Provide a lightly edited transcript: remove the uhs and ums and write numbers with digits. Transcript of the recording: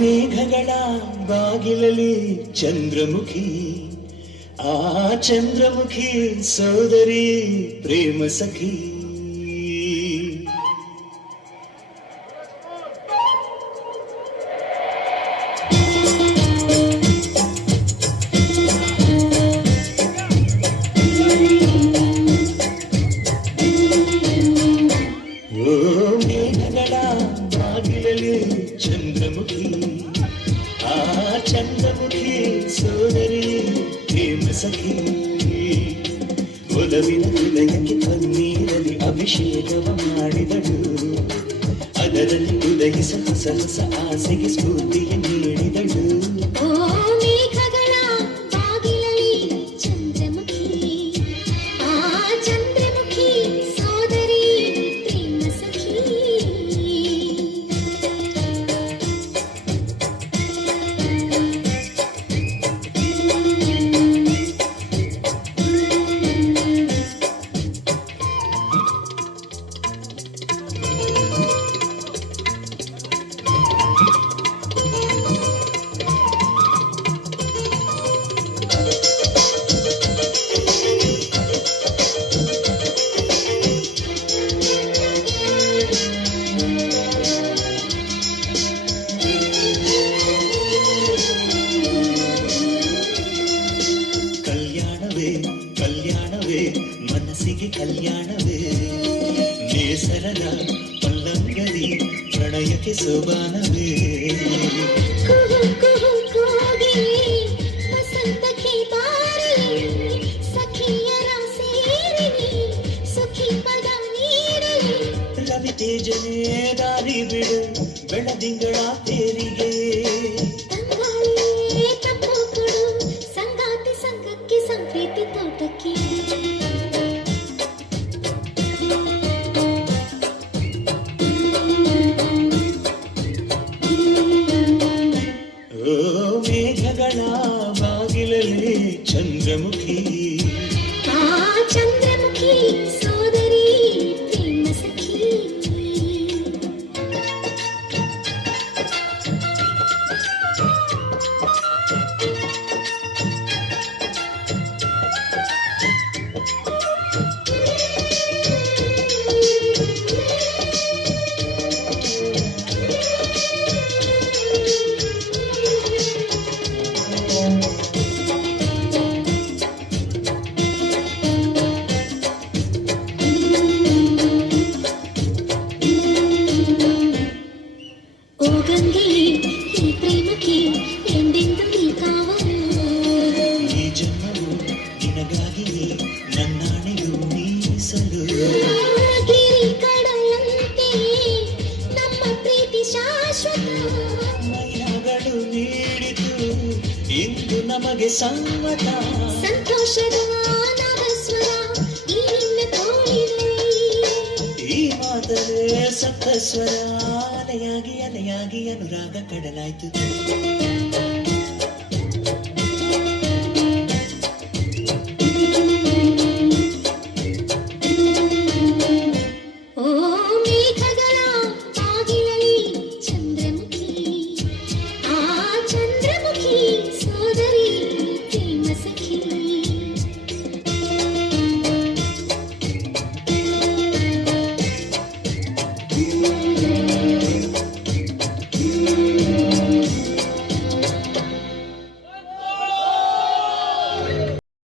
ಮೇಘಗಳ ಬಾಗಿಲಲ್ಲಿ ಚಂದ್ರಮುಖಿ, ಆ ಚಂದ್ರಮುಖಿ ಸೋದರಿ ಪ್ರೇಮ ಸಖಿ. ಮೇಘಗಳ ಬಾಗಿಲಲ್ಲಿ ಚಂದ್ರಮುಖಿ, ಆ ಚಂದ್ರಮುಖಿ ಸೋದರಿ ಪ್ರೇಮ ಸಖಿ. ಒಲವಿನ ಹೃದಯಕ್ಕೆ ಪನ್ನೀರಲ್ಲಿ ಅಭಿಷೇಕವ ಮಾಡಿದಳು, ಅದರಲ್ಲಿ ಉದಯಿಸ ಹೊಸ ಹೊಸ ಆಸೆಗೆ ಸ್ಫೂರ್ತಿಯ ನೀಡಿದಳು. ಕಲ್ಯಾಣವೇ ಮನಸ್ಸಿಗೆ ಕಲ್ಯಾಣವೇ, ನೇಸರದ ಪಲ್ಲಂಗರಿ ಪ್ರಣಯಕ್ಕೆ ಸೋಬಾನವೇ. ರವಿ ತೇಜನೇ ದಾರಿ ಬಿಡು ಬೆಳದಿಂಗಳ ತೇರಿಗೆ, ಸಂಪ್ರೀತಿ ತೋಟಕ್ಕೆ. ಓ ಮೇಘಗಳ ಬಾಗಿಲಲ್ಲಿ ಚಂದ್ರಮುಖಿ, ಆ ಚಂದ್ರಮುಖಿ ಸೋದರಿ ಪ್ರೇಮ ಸಖಿ. ಓ ಗಂಗೆಯೇ ಈ ಪ್ರೇಮಕ್ಕೆ ಎಂದೆಂದು ನೀ ಕಾವಲು, ಈ ಜನ್ಮವು ನಿನಗಾಗಿಯೇ ನನ್ನಾಣೆಯು ಮೀಸಲು. ಗಿರಿ ಕಡಲಂತೆ ನಮ್ಮ ಪ್ರೀತಿ ಶಾಶ್ವತ, ಮೈನಗಳು ನೀಡಿತು ಇಂದು ನಮಗೆ ಸಮ್ಮತ. ಸಂತೋಷದ ನಾದಸ್ವರ ಈ ನಿನ್ನ ತೋಳಿನಲ್ಲಿ, ಈ ಮಾತವೇ ಸಪ್ತಸ್ವರ ಅಲೆಯಾಗಿ ಅಲೆಯಾಗಿ ಅನುರಾಗ ಕಡಲಾಯ್ತು.